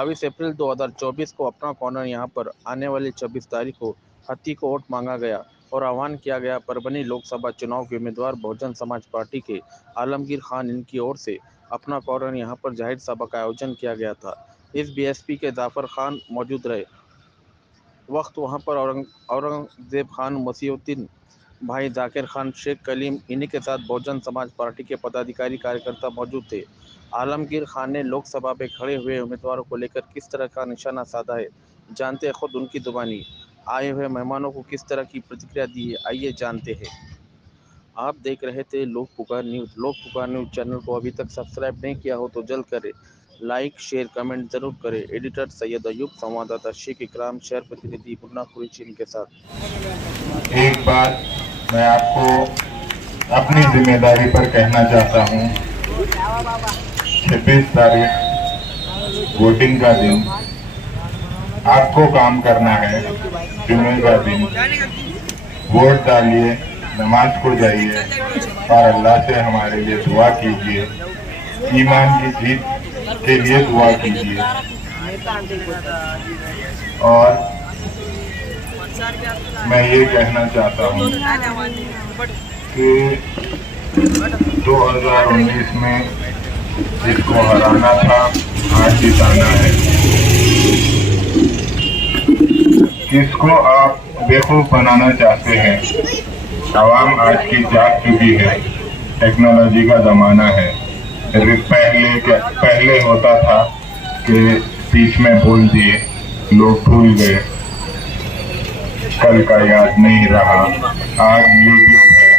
22 अप्रैल 2024 को अपना कॉर्नर यहां पर आने वाली 26 तारीख को हत्ती को वोट मांगा गया और आह्वान किया गया। परभनी लोकसभा चुनाव के उम्मीदवार बहुजन समाज पार्टी के आलमगीर खान इनकी ओर से अपना कॉर्नर यहां पर जाहिर सभा का आयोजन किया गया था। इस बीएसपी के जाफर खान मौजूद रहे वक्त वहां पर औरंगजेब खान, मसीउद्दीन भाई, जाकिर खान, शेख कलीम, इन्हीं के साथ बहुजन समाज पार्टी के पदाधिकारी कार्यकर्ता मौजूद थे। आलमगीर खान ने लोकसभा में खड़े हुए उम्मीदवारों को लेकर किस तरह का निशाना साधा है, जानते हैं खुद उनकी जुबानी। आए हुए मेहमानों को किस तरह की प्रतिक्रिया दी है, आइए जानते हैं। आप देख रहे थे लोक पुकार न्यूज़। लोक पुकार न्यूज़ चैनल को अभी तक सब्सक्राइब नहीं किया हो तो जल्द करें। लाइक, शेयर, कमेंट जरूर करें। एडिटर सैयद अयूब, संवाददाता शेख इकराम, शहर प्रतिनिधि मुन्ना कुरैशी के साथ। एक बात मैं आपको अपनी जिम्मेदारी पर कहना चाहता हूँ। 26 तारीख वोटिंग का दिन, आपको काम करना है। जुमे का दिन, वोट डालिए, नमाज को जाइए और अल्लाह से हमारे लिए दुआ कीजिए। ईमान की जीत के लिए दुआ कीजिए। और मैं ये कहना चाहता हूँ कि 2019 में जिसको हराना था आज जिताना है। किसको आप बेवकूफ बनाना चाहते हैं? आवाम आज की जाग चुकी है। टेक्नोलॉजी का जमाना है। पहले होता था कि बीच में बोल दिए, लोग भूल गए, कल का याद नहीं रहा। आज यूट्यूब है,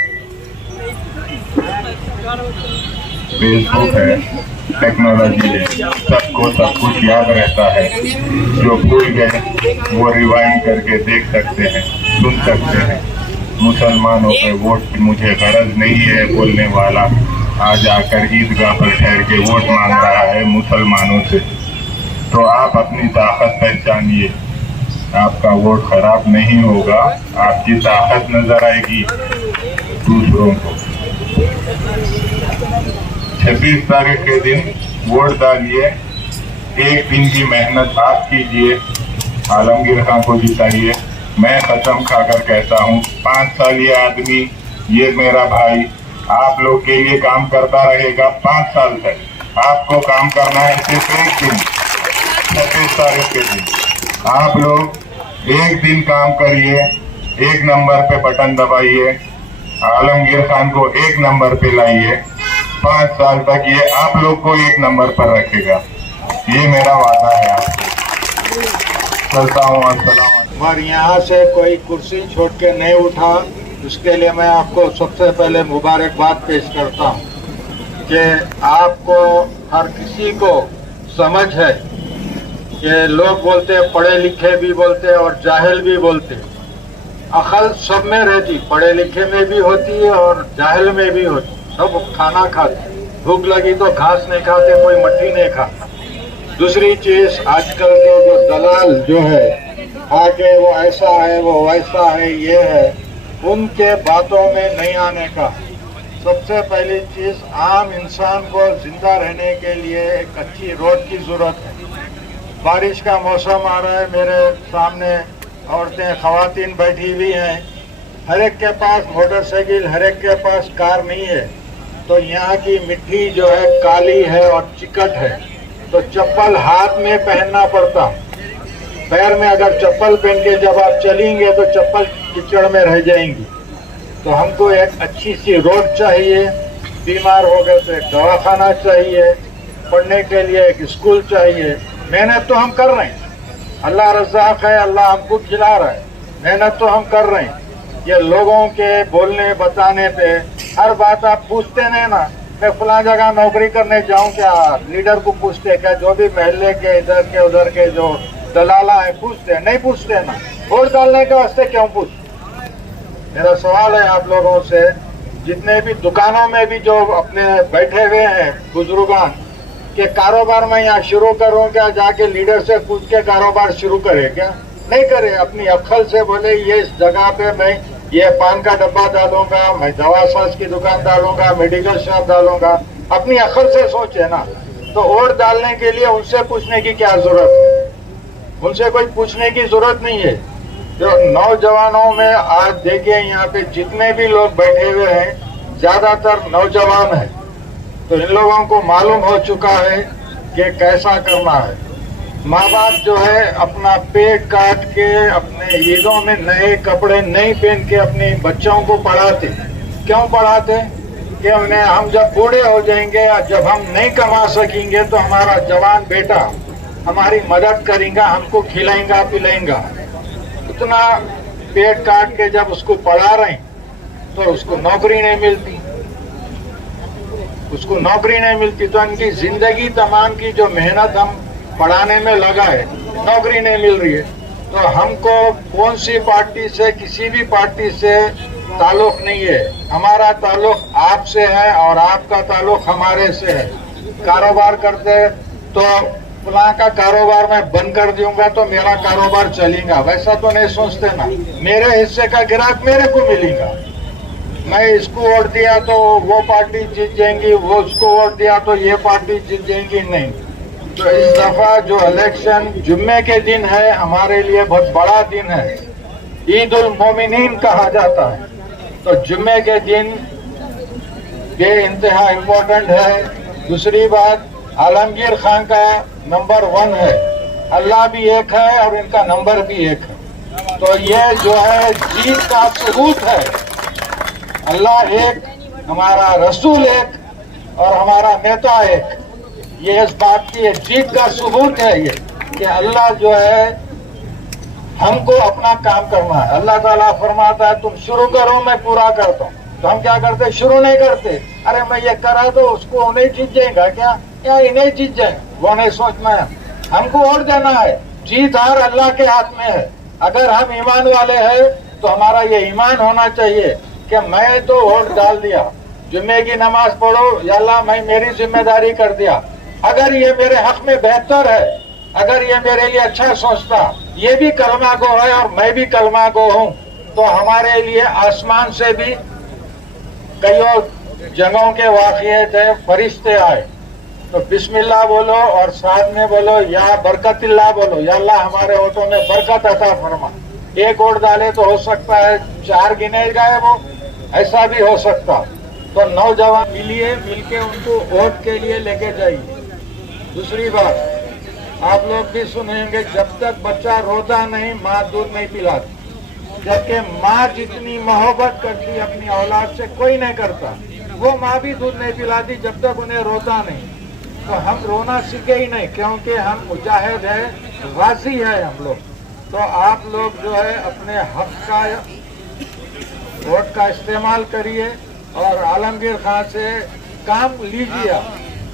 फेसबुक है, टेक्नोलॉजी है, सबको सब कुछ याद रहता है। जो भूल गए वो रिवाइंड करके देख सकते हैं, सुन सकते हैं। मुसलमानों के वोट की मुझे गरज नहीं है बोलने वाला आज आकर ईदगाह पर ठहर के वोट मांग रहा है मुसलमानों से। तो आप अपनी ताकत पहचानिए। आपका वोट खराब नहीं होगा, आपकी ताकत नजर आएगी दूसरों को। 26 तारीख के दिन वोट डालिए। एक दिन की मेहनत आप कीजिए, आलमगीर खान को जिताइए। मैं कसम खाकर कहता हूँ, 5 साल ये आदमी, ये मेरा भाई आप लोग के लिए काम करता रहेगा 5 साल तक। आपको काम करना है सिर्फ एक दिन, 26 तारीख के दिन। आप लोग एक दिन काम करिए, एक नंबर पे बटन दबाइए, आलमगीर खान को एक नंबर पे लाइए। 5 साल तक ये आप लोग को एक नंबर पर रखेगा। ये मेरा वादा है आपसे। चलता हूँ, अस्सलाम। और यहाँ से कोई कुर्सी छोड़ के नहीं उठा, उसके लिए मैं आपको सबसे पहले मुबारकबाद पेश करता हूँ कि आपको हर किसी को समझ है कि लोग बोलते हैं, पढ़े लिखे भी बोलते हैं और जाहिल भी बोलते हैं। अकल सब में रहती, पढ़े लिखे में भी होती है और जाहिल में भी होती। सब खाना खाते, भूख लगी तो घास नहीं खाते, कोई मट्टी नहीं खाता। दूसरी चीज, आजकल के जो दलाल जो है आके वो ऐसा है, वो वैसा है, ये है, उनके बातों में नहीं आने का। सबसे पहली चीज, आम इंसान को जिंदा रहने के लिए एक अच्छी रोड की जरूरत है। बारिश का मौसम आ रहा है, मेरे सामने औरतें, खवातीन बैठी हुई हैं। हर एक के पास मोटरसाइकिल, हर एक के पास कार नहीं है। तो यहाँ की मिट्टी जो है काली है और चिकट है, तो चप्पल हाथ में पहनना पड़ता। पैर में अगर चप्पल पहन के जब आप चलेंगे तो चप्पल कीचड़ में रह जाएंगी। तो हमको एक अच्छी सी रोड चाहिए, बीमार हो गए तो एक दवाखाना चाहिए, पढ़ने के लिए एक स्कूल चाहिए। मेहनत तो हम कर रहे हैं, अल्लाह रज़ाक है, अल्लाह हमको खिला रहा है। मेहनत तो हम कर रहे हैं। ये लोगों के बोलने बताने पे हर बात आप पूछते नहीं ना। मैं फला जगह नौकरी करने जाऊं, क्या लीडर को पूछते? क्या जो भी महल्ले के इधर के उधर के जो दलाला है पूछते? नहीं पूछते ना। वोट डालने के वास्ते क्यों पूछते? मेरा सवाल है आप लोगों से, जितने भी दुकानों में भी जो अपने बैठे हुए हैं बुजुर्गान के, कारोबार में यहाँ शुरू करूं क्या? जाके लीडर से पूछ के कारोबार शुरू करे क्या? नहीं करे। अपनी अक्ल से बोले ये इस जगह पे मैं ये पान का डब्बा डालूंगा, मैं दवा साज की दुकान डालूंगा, मेडिकल शॉप डालूंगा। अपनी अक्ल से सोचे ना। तो वोट डालने के लिए उनसे पूछने की क्या जरूरत है? उनसे कोई पूछने की जरूरत नहीं है। जो नौजवानों में आज देखिए यहाँ पे जितने भी लोग बैठे हुए हैं ज्यादातर नौजवान है, तो इन लोगों को मालूम हो चुका है कि कैसा करना है। माँ बाप जो है अपना पेट काट के अपने ईदों में नए कपड़े नहीं पहन के अपने बच्चों को पढ़ाते। क्यों पढ़ाते? कि उन्हें हम जब बूढ़े हो जाएंगे या जब हम नहीं कमा सकेंगे तो हमारा जवान बेटा हमारी मदद करेगा, हमको खिलाएगा पिलाएगा। इतना पेट काट के जब उसको पढ़ा रहे तो उसको नौकरी नहीं मिलती, उसको नौकरी नहीं मिलती, तो उनकी जिंदगी तमाम की जो मेहनत हम पढ़ाने में लगा है नौकरी नहीं मिल रही है। तो हमको कौन सी पार्टी से, किसी भी पार्टी से ताल्लुक नहीं है। हमारा ताल्लुक आपसे है और आपका ताल्लुक हमारे से है। कारोबार करते तो फलां का कारोबार मैं बंद कर दूंगा तो मेरा कारोबार चलेगा, वैसा तो नहीं सोचते ना। मेरे हिस्से का ग्राहक मेरे को मिलेगा। मैं इसको वोट दिया तो वो पार्टी जीत जाएंगी, वो उसको वोट दिया तो ये पार्टी जीत जाएंगी, नहीं। तो इस दफा जो इलेक्शन जुम्मे के दिन है हमारे लिए बहुत बड़ा दिन है, ईद उल मोमिनीन कहा जाता है। तो जुम्मे के दिन ये इंतहा इम्पोर्टेंट है। दूसरी बात, आलमगीर खान का नंबर 1 है, अल्लाह भी एक है और इनका नंबर भी एक है। तो ये जो है जीत का सबूत है। अल्लाह एक, हमारा रसूल एक और हमारा नेता एक। ये इस बात की जीत का सबूत है ये कि अल्लाह जो है हमको अपना काम करना है। अल्लाह ताला फरमाता है तुम शुरू करो मैं पूरा करता हूँ। तो हम क्या करते? शुरू नहीं करते। अरे मैं ये करा तो उसको नहीं जीत जाएगा क्या, या इन्हें जीत जाए, वो नहीं सोचना है। हमको वोट देना है, जीत हार अल्लाह के हाथ में है। अगर हम ईमान वाले हैं तो हमारा ये ईमान होना चाहिए कि मैं तो वोट डाल दिया, जुम्मे की नमाज पढ़ो, या अल्लाह मैं मेरी जिम्मेदारी कर दिया। अगर ये मेरे हक में बेहतर है, अगर ये मेरे लिए अच्छा सोचता, ये भी कलमा गो है और मैं भी कलमा गो हूँ, तो हमारे लिए आसमान से भी कई जगहों के वाक़ये थे, फरिश्ते आए तो बिस्मिल्लाह बोलो और साथ में बोलो या बरकतिल्लाह बोलो, या अल्लाह हमारे वोटों में बरकत अता फरमा। एक वोट डाले तो हो सकता है 4 गिने गए, वो ऐसा भी हो सकता। तो नौजवान मिलके उनको वोट के लिए लेके जाइए। दूसरी बात, आप लोग भी सुनेंगे, जब तक बच्चा रोता नहीं माँ दूध नहीं पिलाती। जबकि माँ जितनी मोहब्बत करती अपनी औलाद से कोई नहीं करता, वो माँ भी दूध नहीं पिलाती जब तक उन्हें रोता नहीं। तो हम रोना सीखे ही नहीं, क्योंकि हम मुजाहिद है, गाजी है हम लोग। तो आप लोग जो है अपने हक का वोट का इस्तेमाल करिए और आलमगीर खान से काम लीजिए।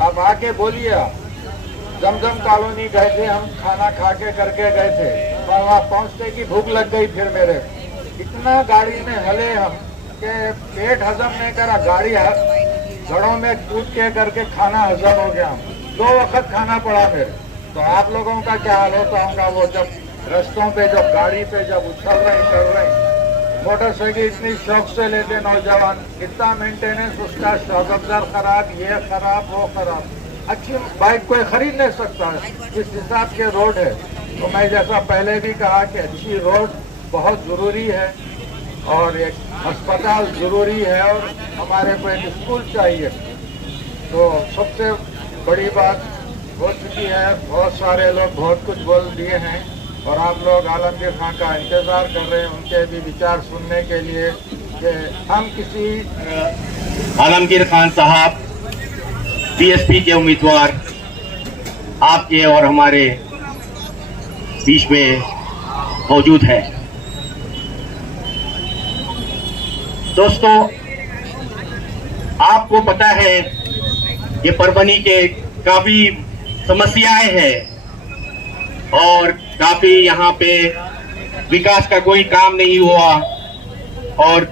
आप आके बोलिए। जमजम कॉलोनी गए थे हम, खाना खा के करके गए थे और वहाँ पहुँचते की भूख लग गई। फिर मेरे इतना गाड़ी में हले हम कि पेट हजम नहीं करा, गाड़ी घड़ों में कूद के करके खाना हजम हो गया। 2 वक्त खाना पड़ा मेरे। तो आप लोगों का क्या हाल होता होगा वो जब रस्तों पे, जब गाड़ी पे जब उछल रहे चल रहे। मोटरसाइकिल इतनी शौक से लेते नौजवान, इतना मेंटेनेंस उसका, शौक अफजर खराब, ये खराब वो खराब। अच्छी बाइक कोई खरीद नहीं सकता है, इस हिसाब के रोड है। तो मैं जैसा पहले भी कहा कि अच्छी रोड बहुत ज़रूरी है और एक अस्पताल ज़रूरी है और हमारे को एक स्कूल चाहिए। तो सबसे बड़ी बात हो चुकी है, बहुत सारे लोग बहुत कुछ बोल दिए हैं और आप लोग आलमगीर खान का इंतज़ार कर रहे हैं उनके भी विचार सुनने के लिए कि हम किसी आलमगीर खान साहब बीएसपी के उम्मीदवार आपके और हमारे बीच में मौजूद है। दोस्तों, आपको पता है ये परभनी के काफी समस्याएं हैं और काफी यहाँ पे विकास का कोई काम नहीं हुआ और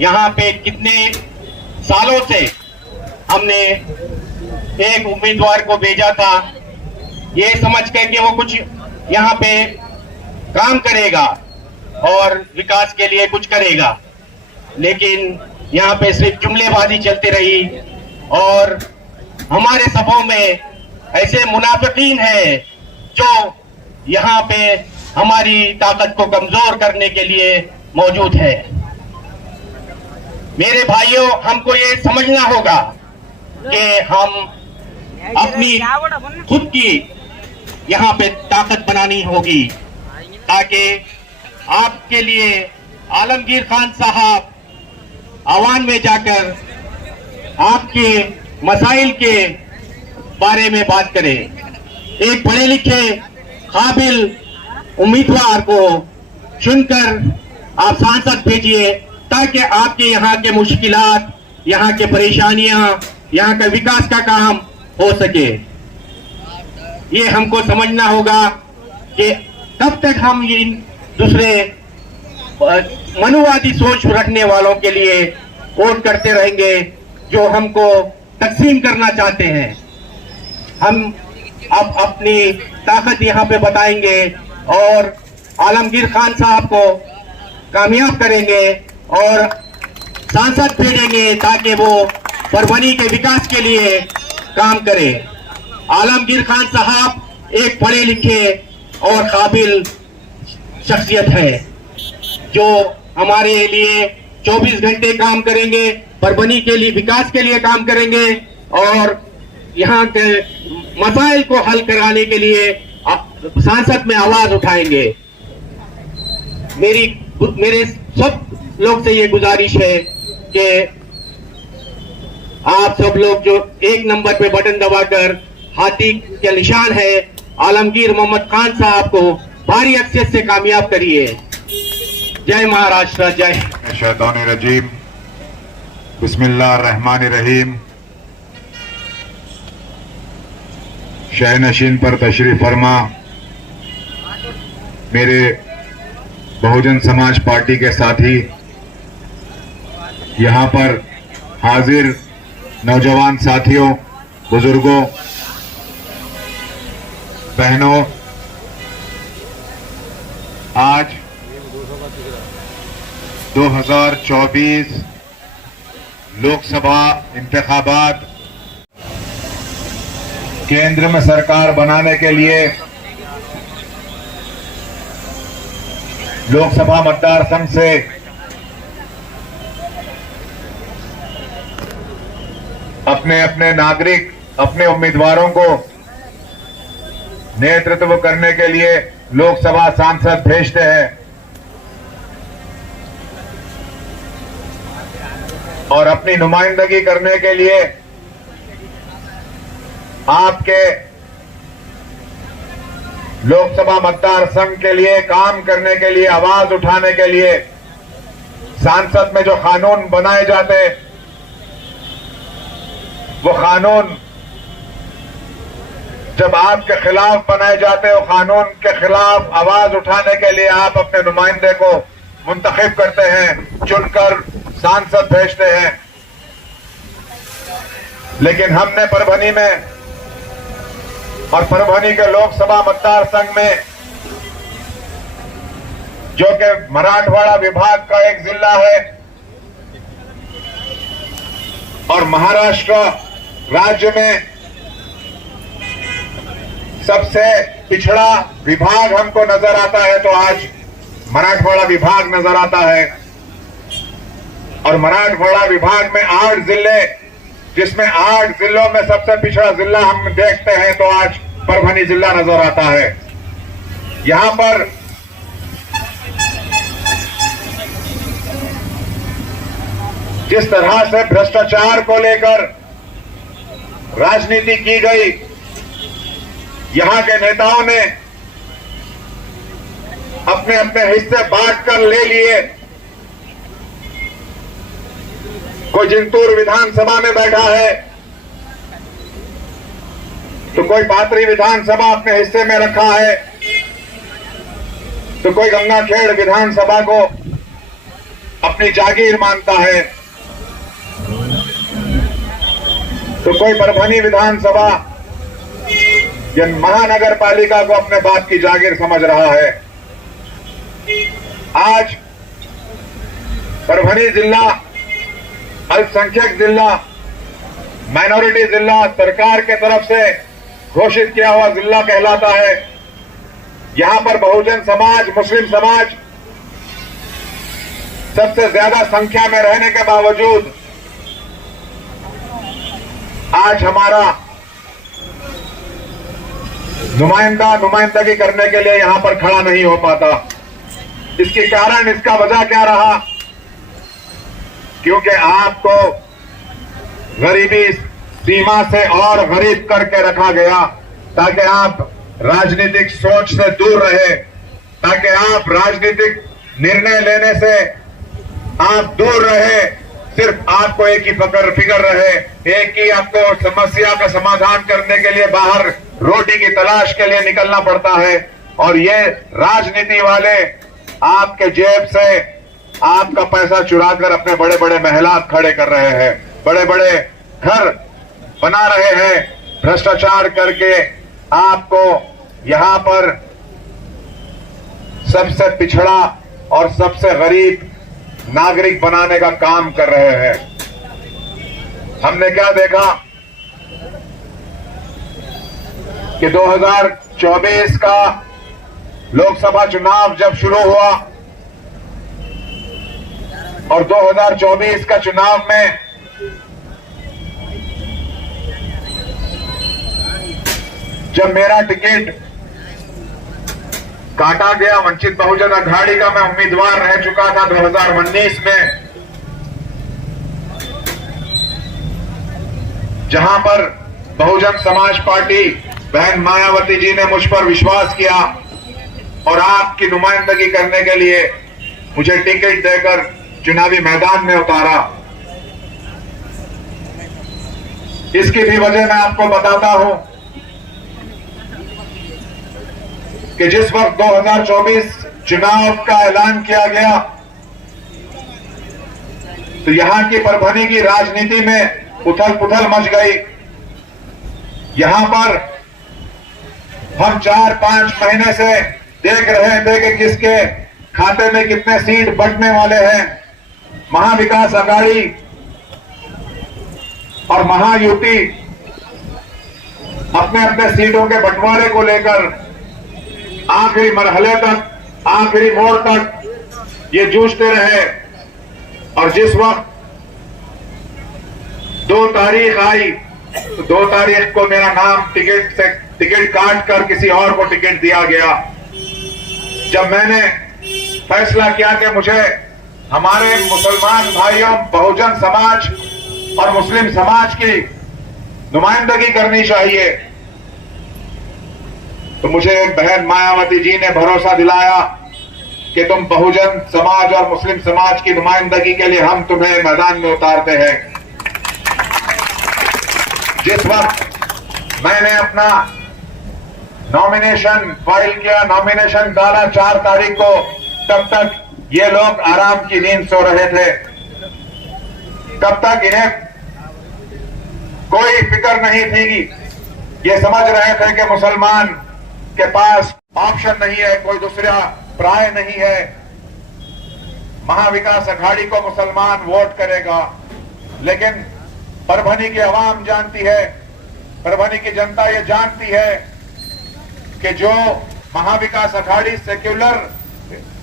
यहाँ पे कितने सालों से हमने एक उम्मीदवार को भेजा था ये समझ कर कि वो कुछ यहाँ पे काम करेगा और विकास के लिए कुछ करेगा, लेकिन यहाँ पे सिर्फ जुमलेबाजी चलती रही और हमारे सभाओं में ऐसे मुनाफिकीन हैं जो यहाँ पे हमारी ताकत को कमजोर करने के लिए मौजूद है। मेरे भाइयों, हमको ये समझना होगा कि हम अपनी खुद की यहाँ पे ताकत बनानी होगी, ताकि आपके लिए आलमगीर खान साहब आवाम में जाकर आपके मसाइल के बारे में बात करें। एक पढ़े लिखे काबिल उम्मीदवार को चुनकर आप सांसद भेजिए, ताकि आपके यहाँ के मुश्किलात, यहाँ के परेशानियां, यहाँ का विकास का काम हो सके। ये हमको समझना होगा कि तब तक हम इन दूसरे मनुवादी सोच रखने वालों के लिए वोट करते रहेंगे, जो हमको तकसीम करना चाहते हैं। हम अब अपनी ताकत यहाँ पे बताएंगे और आलमगीर खान साहब को कामयाब करेंगे और सांसद भेजेंगे, ताकि वो परभनी के विकास के लिए काम करे। आलमगीर खान साहब एक पढ़े लिखे और काबिल शख्सियत है, जो हमारे लिए 24 घंटे काम करेंगे, परभनी के लिए विकास के लिए काम करेंगे और यहाँ के मसाइल को हल कराने के लिए सांसद में आवाज उठाएंगे। मेरे सब लोग से ये गुजारिश है कि आप सब लोग जो एक नंबर पे बटन दबाकर हाथी के निशान है आलमगीर मोहम्मद खान साहब को भारी अक्सर से कामयाब करिए। जय महाराष्ट्र, जय शैतानी रजीम, बिस्मिल्लाहिर्रहमानिर्रहीम। शहनशीन पर तशरीफ फरमा मेरे बहुजन समाज पार्टी के साथी, यहाँ पर हाजिर नौजवान साथियों, बुजुर्गों, बहनों, आज 2024 लोकसभा इंतखाबात केंद्र में सरकार बनाने के लिए लोकसभा मतदार संघ से अपने अपने नागरिक, अपने उम्मीदवारों को नेतृत्व करने के लिए लोकसभा सांसद भेजते हैं और अपनी नुमाइंदगी करने के लिए आपके लोकसभा मतदार संघ के लिए काम करने के लिए, आवाज उठाने के लिए सांसद में जो कानून बनाए जाते, वो कानून जब आपके खिलाफ बनाए जाते, वो कानून के खिलाफ आवाज उठाने के लिए आप अपने नुमाइंदे को मुंतखब करते हैं, चुनकर सांसद भेजते हैं। लेकिन हमने परभनी में और परभनी के लोकसभा मतदार संघ में, जो कि मराठवाड़ा विभाग का एक जिला है और महाराष्ट्र राज्य में सबसे पिछड़ा विभाग हमको नजर आता है, तो आज मराठवाड़ा विभाग नजर आता है। और मराठवाड़ा विभाग में 8 जिले, जिसमें 8 जिलों में सबसे पिछड़ा जिला हम देखते हैं, तो आज परभनी जिला नजर आता है। यहां पर जिस तरह से भ्रष्टाचार को लेकर राजनीति की गई, यहां के नेताओं ने अपने अपने हिस्से बांटकर ले लिए। कोई जिंतूर विधानसभा में बैठा है, तो कोई पाथरी विधानसभा अपने हिस्से में रखा है, तो कोई गंगाखेड़ विधानसभा को अपनी जागीर मानता है, तो कोई परभनी विधानसभा या महानगर पालिका को अपने बाप की जागीर समझ रहा है। आज परभनी जिला अल्पसंख्यक जिला, माइनॉरिटी जिला सरकार के तरफ से घोषित किया हुआ जिला कहलाता है। यहां पर बहुजन समाज, मुस्लिम समाज सबसे ज्यादा संख्या में रहने के बावजूद आज हमारा नुमाइंदगी करने के लिए यहां पर खड़ा नहीं हो पाता। इसके कारण, इसका वजह क्या रहा? क्योंकि आपको गरीबी सीमा से और गरीब करके रखा गया ताकि आप राजनीतिक सोच से दूर रहे, ताकि आप राजनीतिक निर्णय लेने से आप दूर रहे। सिर्फ आपको एक ही फिक्र रहे, एक ही आपको समस्या का समाधान करने के लिए बाहर रोटी की तलाश के लिए निकलना पड़ता है। और ये राजनीति वाले आपके जेब से आपका पैसा चुराकर अपने बड़े बड़े महलात खड़े कर रहे हैं, बड़े बड़े घर बना रहे हैं, भ्रष्टाचार करके आपको यहां पर सबसे पिछड़ा और सबसे गरीब नागरिक बनाने का काम कर रहे हैं। हमने क्या देखा कि 2024 का लोकसभा चुनाव जब शुरू हुआ और 2024 का चुनाव में जब मेरा टिकट काटा गया, वंचित बहुजन अघाड़ी का मैं उम्मीदवार रह चुका था 2019 में, जहां पर बहुजन समाज पार्टी बहन मायावती जी ने मुझ पर विश्वास किया और आपकी नुमाइंदगी करने के लिए मुझे टिकट देकर चुनावी मैदान में उतारा। इसकी भी वजह मैं आपको बताता हूं कि जिस वक्त 2024 चुनाव का ऐलान किया गया तो यहां की परभनी की राजनीति में उथल पुथल मच गई। यहां पर हम 4-5 महीने से देख रहे थे कि किसके खाते में कितने सीट बंटने वाले हैं। महाविकास अघाड़ी और महायुति अपने अपने सीटों के बंटवारे को लेकर आखिरी मरहले तक, आखिरी मोड़ तक ये जूझते रहे। और जिस वक्त 2 तारीख आई तो 2 तारीख को मेरा नाम टिकट काट कर किसी और को टिकट दिया गया। जब मैंने फैसला किया कि मुझे हमारे मुसलमान भाइयों, बहुजन समाज और मुस्लिम समाज की नुमाइंदगी करनी चाहिए, तो मुझे बहन मायावती जी ने भरोसा दिलाया कि तुम बहुजन समाज और मुस्लिम समाज की नुमाइंदगी के लिए हम तुम्हें मैदान में उतारते हैं। जिस वक्त मैंने अपना नॉमिनेशन फाइल किया, नॉमिनेशन डाला 4 तारीख को, तब तक ये लोग आराम की नींद सो रहे थे। तब तक इन्हें कोई फिक्र नहीं थी। ये समझ रहे थे कि मुसलमान के पास ऑप्शन नहीं है, कोई दूसरा प्राय नहीं है, महाविकास अघाड़ी को मुसलमान वोट करेगा। लेकिन परभनी की आवाम जानती है, परभनी की जनता ये जानती है कि जो महाविकास अघाड़ी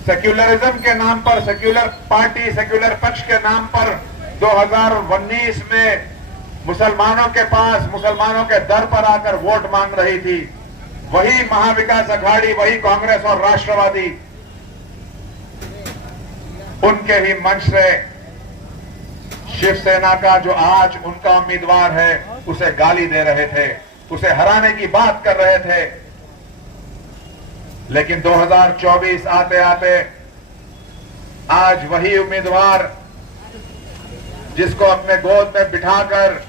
सेक्युलरिज्म के नाम पर, सेक्युलर पार्टी, सेक्युलर पक्ष के नाम पर 2019 में मुसलमानों के पास, मुसलमानों के दर पर आकर वोट मांग रही थी, वही महाविकास अघाड़ी, वही कांग्रेस और राष्ट्रवादी उनके ही मंच से शिवसेना का जो आज उनका उम्मीदवार है उसे गाली दे रहे थे, उसे हराने की बात कर रहे थे। लेकिन 2024 आते आते आज वही उम्मीदवार जिसको अपने गोद में बिठाकर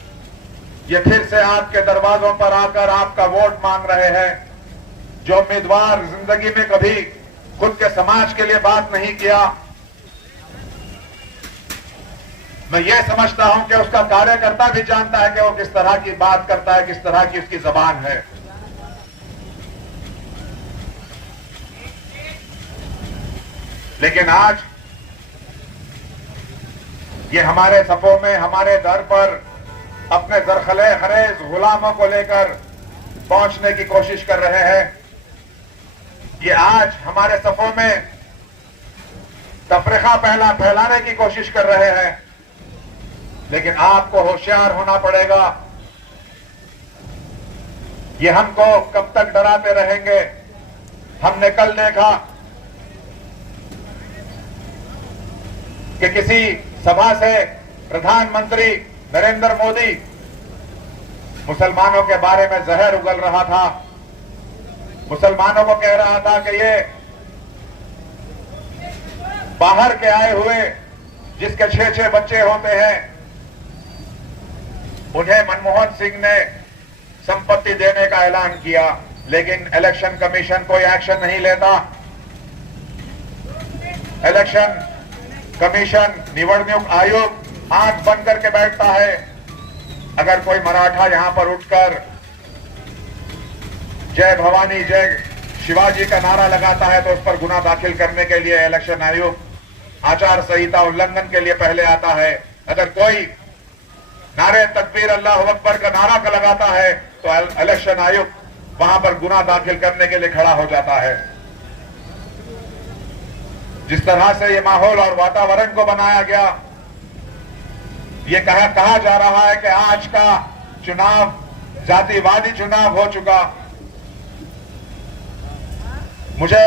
ये फिर से आपके दरवाजों पर आकर आपका वोट मांग रहे हैं, जो उम्मीदवार जिंदगी में कभी खुद के समाज के लिए बात नहीं किया, मैं ये समझता हूं कि उसका कार्यकर्ता भी जानता है कि वो किस तरह की बात करता है, किस तरह की उसकी जबान है। लेकिन आज ये हमारे सफों में, हमारे दर पर अपने जरखले खरेज गुलामों को लेकर पहुंचने की कोशिश कर रहे हैं। ये आज हमारे सफों में तफरीका फैलाने की कोशिश कर रहे हैं, लेकिन आपको होशियार होना पड़ेगा। ये हमको कब तक डराते रहेंगे? हमने कल देखा कि किसी सभा से प्रधानमंत्री नरेंद्र मोदी मुसलमानों के बारे में जहर उगल रहा था। मुसलमानों को कह रहा था कि ये बाहर के आए हुए जिसके 6-6 बच्चे होते हैं, उन्हें मनमोहन सिंह ने संपत्ति देने का ऐलान किया, लेकिन इलेक्शन कमीशन कोई एक्शन नहीं लेता। इलेक्शन कमीशन, निवडणूक आयोग आंख बंद करके बैठता है। अगर कोई मराठा यहां पर उठकर जय भवानी जय शिवाजी का नारा लगाता है तो उस पर गुना दाखिल करने के लिए इलेक्शन आयोग आचार संहिता उल्लंघन के लिए पहले आता है। अगर कोई नारे तकबीर अल्लाह अकबर का नारा का लगाता है तो इलेक्शन आयोग वहां पर गुना दाखिल करने के लिए खड़ा हो जाता है। जिस तरह से ये माहौल और वातावरण को बनाया गया, ये कहा जा रहा है कि आज का चुनाव जातिवादी चुनाव हो चुका। मुझे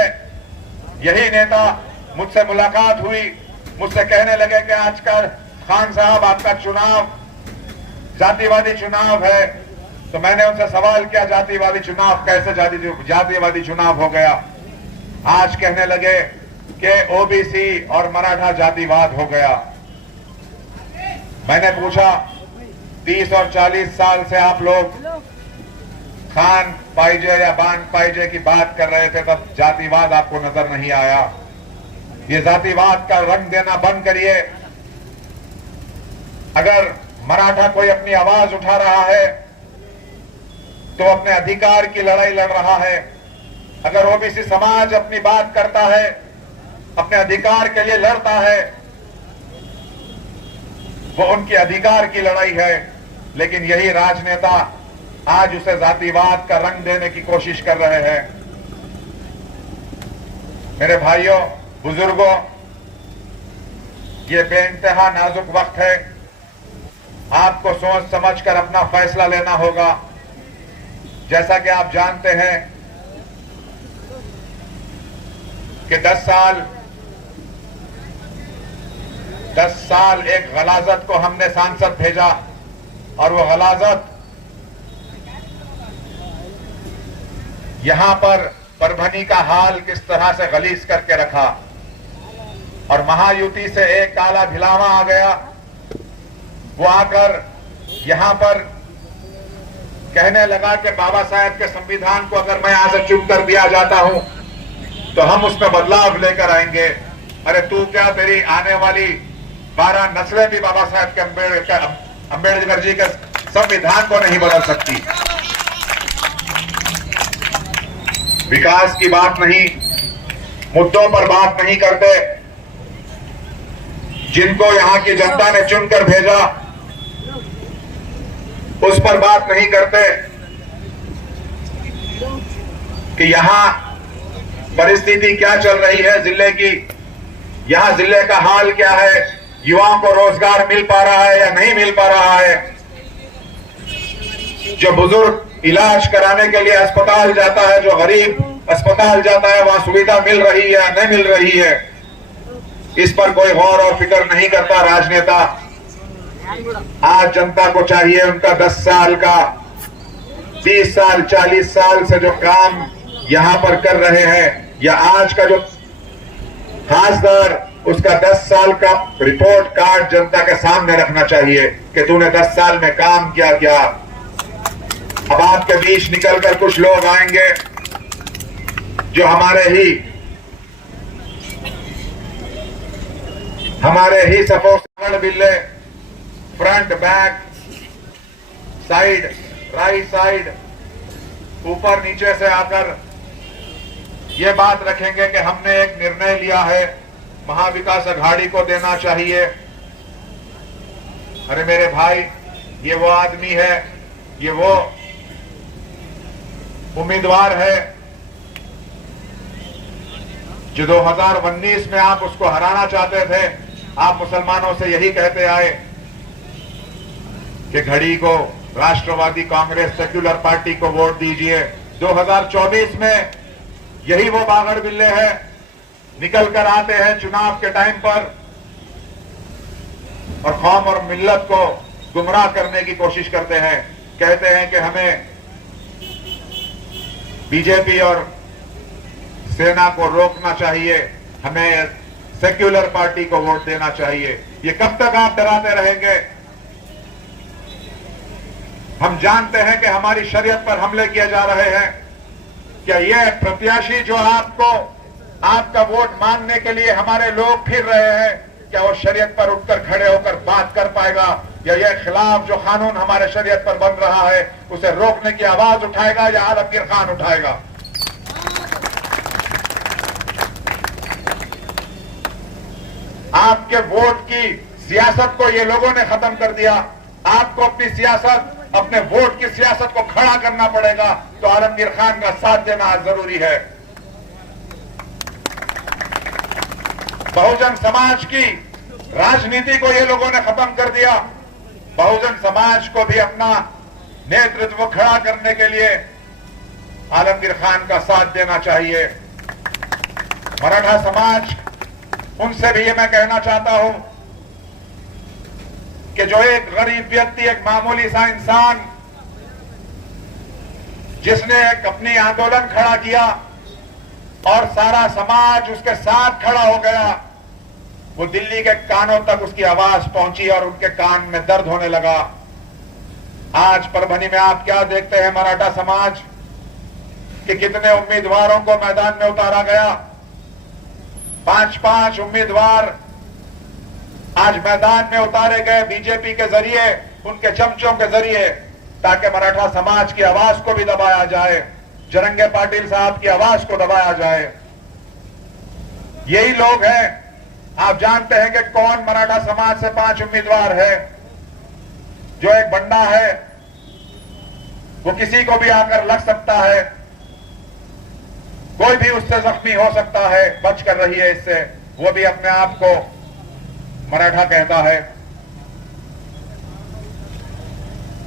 यही नेता मुझसे मुलाकात हुई, मुझसे कहने लगे कि आजकल खान साहब आपका चुनाव जातिवादी चुनाव है। तो मैंने उनसे सवाल किया, जातिवादी चुनाव कैसे जातिवादी चुनाव हो गया? आज कहने लगे कि ओबीसी और मराठा जातिवाद हो गया। मैंने पूछा, 30 और 40 साल से आप लोग खान पाइजे या बान पाइजे की बात कर रहे थे, तब जातिवाद आपको नजर नहीं आया। ये जातिवाद का रंग देना बंद करिए। अगर मराठा कोई अपनी आवाज उठा रहा है तो अपने अधिकार की लड़ाई लड़ रहा है। अगर ओबीसी समाज अपनी बात करता है, अपने अधिकार के लिए लड़ता है, वो उनके अधिकार की लड़ाई है। लेकिन यही राजनेता आज उसे जातिवाद का रंग देने की कोशिश कर रहे हैं। मेरे भाइयों, बुजुर्गों, ये बेइंतहा नाजुक वक्त है। आपको सोच समझकर अपना फैसला लेना होगा। जैसा कि आप जानते हैं कि 10 साल एक गलाजत को हमने सांसद भेजा, और वो गलाजत यहां पर परभनी का हाल किस तरह से गलीज करके रखा। और महायुति से एक काला भिलावा आ गया, वो आकर यहां पर कहने लगा कि बाबा साहेब के संविधान को अगर मैं यहां से चुप कर दिया जाता हूं तो हम उसमें बदलाव लेकर आएंगे। अरे तू क्या, तेरी आने वाली 12 नस्लें भी बाबा साहेब के अम्बेडकर जी के संविधान को नहीं बदल सकती। विकास की बात नहीं, मुद्दों पर बात नहीं करते। जिनको यहां की जनता ने चुनकर भेजा उस पर बात नहीं करते कि यहां परिस्थिति क्या चल रही है जिले की, यहां जिले का हाल क्या है, युवाओं को रोजगार मिल पा रहा है या नहीं मिल पा रहा है। जो बुजुर्ग इलाज कराने के लिए अस्पताल जाता है, जो गरीब अस्पताल जाता है, वहां सुविधा मिल रही है या नहीं मिल रही है, इस पर कोई गौर और फिक्र नहीं करता राजनेता। आज जनता को चाहिए उनका 10 साल का, 30 साल 40 साल से जो काम यहां पर कर रहे हैं, या आज का जो खासदार, उसका 10 साल का रिपोर्ट कार्ड जनता के सामने रखना चाहिए कि तूने 10 साल में काम क्या किया। अब आपके बीच निकलकर कुछ लोग आएंगे जो हमारे ही सपोर्ट बिल्ले, front back side right side ऊपर नीचे से आकर ये बात रखेंगे कि हमने एक निर्णय लिया है, महाविकास अघाड़ी को देना चाहिए। अरे मेरे भाई, ये वो आदमी है, ये वो उम्मीदवार है जो 2019 में आप उसको हराना चाहते थे। आप मुसलमानों से यही कहते आए कि घड़ी को राष्ट्रवादी कांग्रेस सेक्युलर पार्टी को वोट दीजिए। 2024 में यही वो बागड़ बिल्ले हैं, निकल कर आते हैं चुनाव के टाइम पर और कौम और मिल्लत को गुमराह करने की कोशिश करते हैं। कहते हैं कि हमें बीजेपी और सेना को रोकना चाहिए, हमें सेक्युलर पार्टी को वोट देना चाहिए। ये कब तक आप डराते रहेंगे? हम जानते हैं कि हमारी शरीयत पर हमले किए जा रहे हैं। क्या ये प्रत्याशी जो आपको आपका वोट मांगने के लिए हमारे लोग फिर रहे हैं, क्या वो शरीयत पर उठकर खड़े होकर बात कर पाएगा? या ये खिलाफ जो कानून हमारे शरीयत पर बन रहा है उसे रोकने की आवाज उठाएगा या आलमगीर खान उठाएगा? आपके वोट की सियासत को ये लोगों ने खत्म कर दिया। आपको अपनी सियासत, अपने वोट की सियासत को खड़ा करना पड़ेगा। तो आलमगीर खान का साथ देना जरूरी है। बहुजन समाज की राजनीति को ये लोगों ने खत्म कर दिया। बहुजन समाज को भी अपना नेतृत्व खड़ा करने के लिए आलमगीर खान का साथ देना चाहिए। मराठा समाज, उनसे भी ये मैं कहना चाहता हूं कि जो एक गरीब व्यक्ति, एक मामूली सा इंसान जिसने एक अपनी आंदोलन खड़ा किया और सारा समाज उसके साथ खड़ा हो गया, वो दिल्ली के कानों तक उसकी आवाज पहुंची और उनके कान में दर्द होने लगा। आज परभनी में आप क्या देखते हैं मराठा समाज कि कितने उम्मीदवारों को मैदान में उतारा गया। 5-5 उम्मीदवार आज मैदान में उतारे गए बीजेपी के जरिए, उनके चमचों के जरिए, ताकि मराठा समाज की आवाज को भी दबाया जाए, जरंगे पाटिल साहब की आवाज को दबाया जाए। यही लोग हैं। आप जानते हैं कि कौन मराठा समाज से 5 उम्मीदवार है। जो एक बंडा है वो किसी को भी आकर लग सकता है, कोई भी उससे जख्मी हो सकता है, बच कर रहिए इससे। वो भी अपने आप को मराठा कहता है।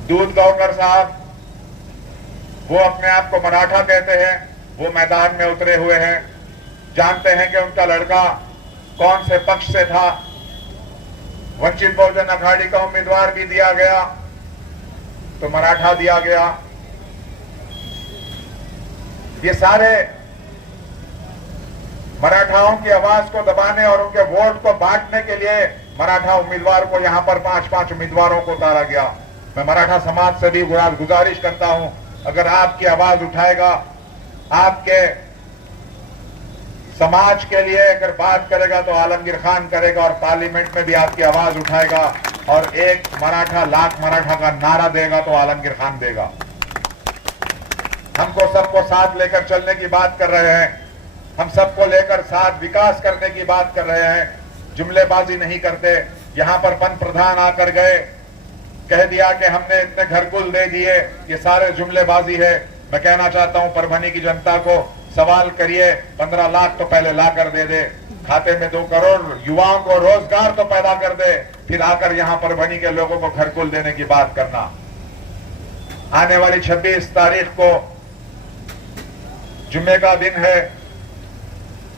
दूध गौकर साहब, वो अपने आप को मराठा कहते हैं, वो मैदान में उतरे हुए हैं। जानते हैं कि उनका लड़का कौन से पक्ष से था। वंचित बहुजन अघाड़ी का उम्मीदवार भी दिया गया तो मराठा दिया गया। ये सारे मराठाओं की आवाज को दबाने और उनके वोट को बांटने के लिए मराठा उम्मीदवार को यहां पर 5-5 उम्मीदवारों को उतारा गया। मैं मराठा समाज से भी गुजारिश करता हूं, अगर आपकी आवाज उठाएगा, आपके समाज के लिए अगर बात करेगा तो आलमगीर खान करेगा और पार्लियामेंट में भी आपकी आवाज उठाएगा और एक मराठा लाख मराठा का नारा देगा तो आलमगीर खान देगा। हमको सबको साथ लेकर चलने की बात कर रहे हैं। हम सबको लेकर साथ विकास करने की बात कर रहे हैं। जुमलेबाजी नहीं करते। यहां पर पंत प्रधान आकर गए, कह दिया कि हमने इतने घरकुल दे दिए, ये सारे जुमलेबाजी है। मैं कहना चाहता हूं परभनी की जनता को, सवाल करिए, 15 लाख तो पहले ला कर दे दे, खाते में 2 करोड़ युवाओं को रोजगार तो पैदा कर दे, फिर आकर यहां परभनी के लोगों को घरकुल देने की बात करना। आने वाली 26 तारीख को जुम्मे का दिन है।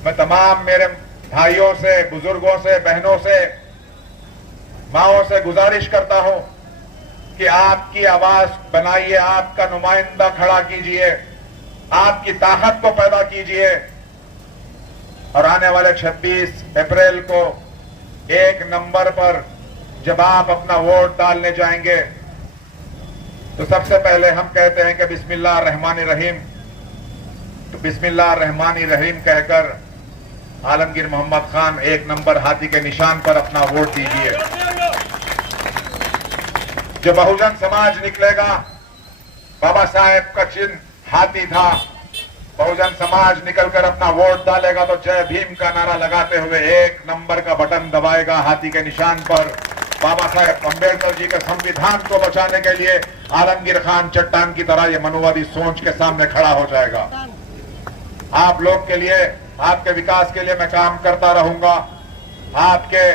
मैं तमाम मेरे भाइयों से, बुजुर्गों से, बहनों से, माओं से गुजारिश करता हूं कि आपकी आवाज बनाइए, आपका नुमाइंदा खड़ा कीजिए, आपकी ताकत को पैदा कीजिए और आने वाले 26 अप्रैल को 1 नंबर पर जब आप अपना वोट डालने जाएंगे तो सबसे पहले हम कहते हैं कि बिस्मिल्लाह रहमान रहीम। तो बिस्मिल्लाह रहमान रहीम कहकर आलमगीर मोहम्मद खान 1 नंबर हाथी के निशान पर अपना वोट दीजिए। जो बहुजन समाज निकलेगा, बाबा साहेब का चिन्ह हाथी था, बहुजन समाज निकलकर अपना वोट डालेगा तो जय भीम का नारा लगाते हुए 1 नंबर का बटन दबाएगा हाथी के निशान पर बाबा साहेब अम्बेडकर जी के संविधान को बचाने के लिए आलमगीर खान चट्टान की तरह ये मनुवादी सोच के सामने खड़ा हो जाएगा। आप लोग के लिए, आपके विकास के लिए मैं काम करता रहूंगा, आपके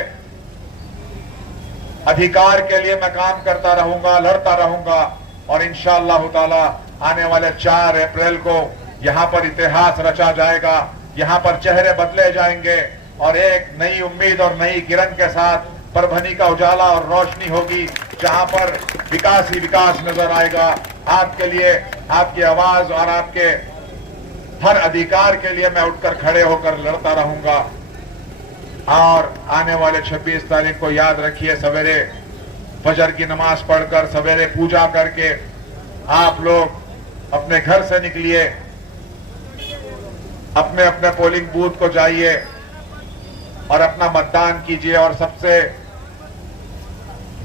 अधिकार के लिए मैं काम करता रहूंगा, लड़ता रहूंगा और इंशाअल्लाह ताला आने वाले 4 अप्रैल को यहां पर इतिहास रचा जाएगा, यहां पर चेहरे बदले जाएंगे और एक नई उम्मीद और नई किरण के साथ परभनी का उजाला और रोशनी होगी, जहां पर विकास ही विकास नजर आएगा। आपके लिए, आपकी आवाज और आपके हर अधिकार के लिए मैं उठकर खड़े होकर लड़ता रहूंगा। और आने वाले 26 तारीख को याद रखिए, सवेरे फजर की नमाज पढ़कर, सवेरे पूजा करके आप लोग अपने घर से निकलिए, अपने अपने पोलिंग बूथ को जाइए और अपना मतदान कीजिए। और सबसे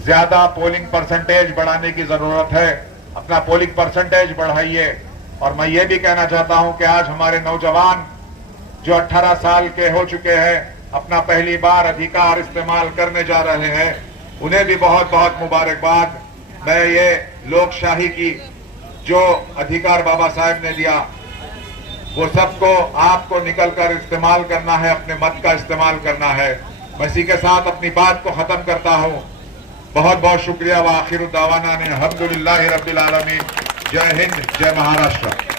ज्यादा पोलिंग परसेंटेज बढ़ाने की जरूरत है, अपना पोलिंग परसेंटेज बढ़ाइए। और मैं ये भी कहना चाहता हूं कि आज हमारे नौजवान जो 18 साल के हो चुके हैं, अपना पहली बार अधिकार इस्तेमाल करने जा रहे हैं, उन्हें भी बहुत बहुत मुबारकबाद। मैं ये लोकशाही की जो अधिकार बाबा साहेब ने दिया, वो सबको आपको निकलकर इस्तेमाल करना है, अपने मत का इस्तेमाल करना है। मैं इसी के साथ अपनी बात को खत्म करता हूं। बहुत बहुत शुक्रिया। व आखिर दावाना अल्हम्दुलिल्लाहि रब्बिल आलमीन। जय हिंद, जय महाराष्ट्र।